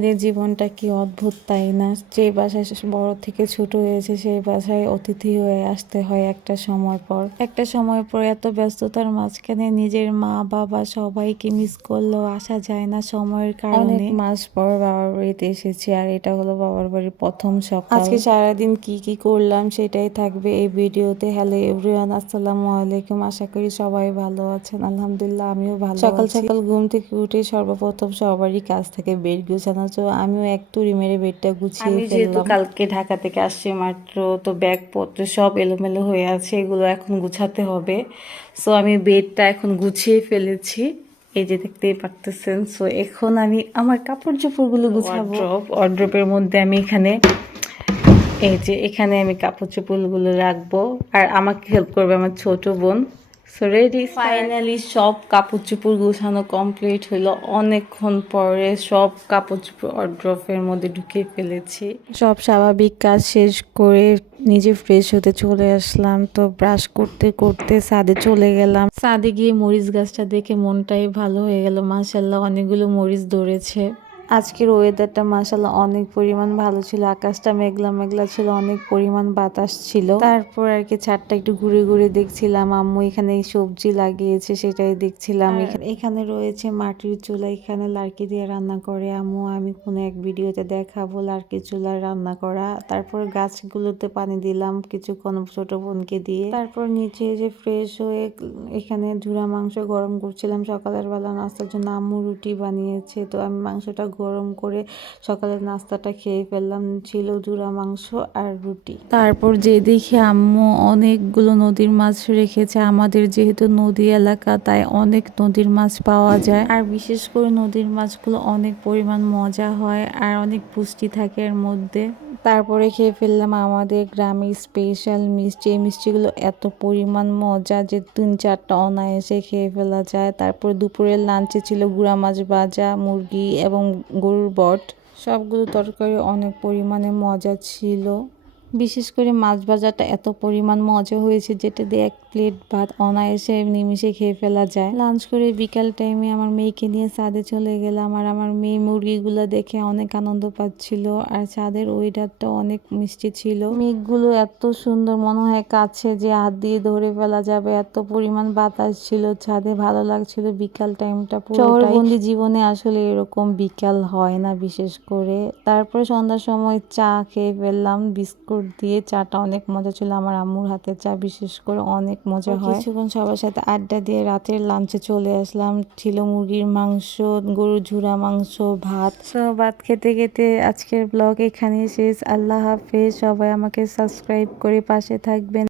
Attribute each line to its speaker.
Speaker 1: মেয়েদের জীবনটা কি অদ্ভুত তাই না? যে বাসায় বড় থেকে ছোট হয়েছে সেই বাসায় অতিথি হয়ে আসতে হয় একটা সময় পর। একটা সময় পর এত ব্যস্ততার মাঝখানে নিজের মা বাবা সবাইকে মিস করলেও আসা যায় না সময়ের কারণে। মাস পর বাবার বাড়িতে এসেছি আর এটা হলো বাবার বাড়ির প্রথম সকাল। আজকে সারাদিন কি কি করলাম সেটাই থাকবে এই ভিডিওতে। হ্যালো এভরিওয়ান আসসালামু আলাইকুম। আশা করি সবাই ভালো আছেন। আলহামদুলিল্লাহ আমিও ভালো সকাল সকাল ঘুম থেকে উঠে সর্বপ্রথম সবারই কাজ থেকে বেড গুছানো তো আমিও এক তুড়ি মেরে বেডটা গুছিয়ে
Speaker 2: আমি যেহেতু কালকে ঢাকা থেকে আসছি মাত্র তো ব্যাগপত্র সব এলোমেলো হয়ে আছে এগুলো এখন গুছাতে হবে। সো আমি বেডটা এখন গুছিয়ে ফেলেছি এই যে দেখতেই পারতেছেন। সো এখন আমি আমার কাপড় চোপড়গুলো গুছাবো। অর্ড্রপের মধ্যে আমি এখানে এই যে এখানে আমি কাপড় চোপড়গুলো রাখব। আর আমাকে হেল্প করবে আমার ছোট বোন। সো রেডি ফাইনালি সব কাপড় চোপড় গুছানো কমপ্লিট হলো অনেকক্ষণ পরে সব কাপড় চোপড় অর্ড্রফের মধ্যে ঢুকিয়ে ফেলেছি।
Speaker 1: সব স্বাভাবিক কাজ শেষ করে নিজে ফ্রেশ হতে চলে আসলাম। তো ব্রাশ করতে করতে সাদে চলে গেলাম। সাদে গিয়ে মরিচ গাছটা দেখে মনটাই ভালো হয়ে গেল। মাশাল্লাহ অনেকগুলো মরিচ ধরেছে। আজকের ওয়েদারটা মাশাল্লাহ অনেক পরিমাণ ভালো ছিল। আকাশটা মেঘলা মেঘলা ছিল অনেক পরিমাণ বাতাস ছিল। তারপর আর কি ছাদটা একটু ঘুরে ঘুরে দেখছিলাম। আম্মু এখানে সবজি লাগিয়েছে সেটাই দেখছিলাম। এখানে রয়েছে মাটির চুলা এখানে লার্কি দিয়ে রান্না করে। আম্মু আমি কোনো এক ভিডিওতে দেখাবো লার্কি চুলার রান্না করা। তারপর গাছগুলোতে পানি দিলাম কিছুক্ষণ ছোট বোনকে দিয়ে। তারপর নিচে যে ফ্রেশ হয়ে এখানে ঝুরা মাংস গরম করছিলাম সকালের বেলা নাস্তার জন্য। আম্মু রুটি বানিয়েছে তো আমি মাংসটা গরম করে সকালের নাস্তাটা খেয়ে ফেললাম। ছিল জুড়া মাংস আর রুটি। তারপর যে দেখি আম্মু অনেকগুলো নদীর মাছ রেখেছে। আমাদের যেহেতু নদী এলাকা, তাই অনেক নদীর মাছ পাওয়া যায়। আর বিশেষ করে নদীর মাছগুলো অনেক পরিমাণ মজা হয় আর অনেক পুষ্টি থাকে এর মধ্যে। তারপরে খেয়ে ফেললাম আমাদের গ্রামের স্পেশাল মিষ্টি। এই মিষ্টিগুলো এত পরিমাণ মজা যে তিন চারটা অনায়াসে খেয়ে ফেলা যায়। তারপর দুপুরের লাঞ্চে ছিল গুঁড়া মাছ ভাজা, মুরগি এবং গরুর বট। সবগুলো তরকারি অনেক পরিমাণে মজা ছিল। বিশেষ করে মাছ ভাজাটা এত পরিমাণ মজা হয়েছে যেটা দিয়ে এক প্লেট ভাত অনায়াসে নিমিশে খেয়ে ফেলা যায়। লাঞ্চ করে বিকাল টাইমে আমার মেয়েকে নিয়ে ছাদে চলে গেলাম আর আমার মেয়ে মুরগিগুলো দেখে অনেক আনন্দ পাচ্ছিল আর ছাদের ওয়েদারটা অনেক মিষ্টি ছিল। মেঘগুলো এত সুন্দর, মনে হয় কাছে যে হাত দিয়ে ধরে ফেলা যাবে। এত পরিমাণ বাতাস ছিল, ছাদে ভালো লাগছিল বিকাল টাইমটা শহরবন্দি জীবনে আসলে এরকম বিকাল হয় না বিশেষ করে। তারপরে সন্ধ্যার সময় চা খেয়ে ফেললাম, বিস্কুট দিয়ে চাটা অনেক মজা ছিল। আমার আম্মুর হাতের চা বিশেষ করে অনেক মজা হয়। কিছুক্ষণ সবার সাথে আড্ডা দিয়ে রাতের লাঞ্চে চলে আসলাম। ছিল মুরগির মাংস গরুর ঝুরা মাংস ভাত। ভাত খেতে খেতে আজকের ব্লগ এখানেই শেষ। আল্লাহ হাফেজ। সবাই আমাকে সাবস্ক্রাইব করে পাশে থাকবেন।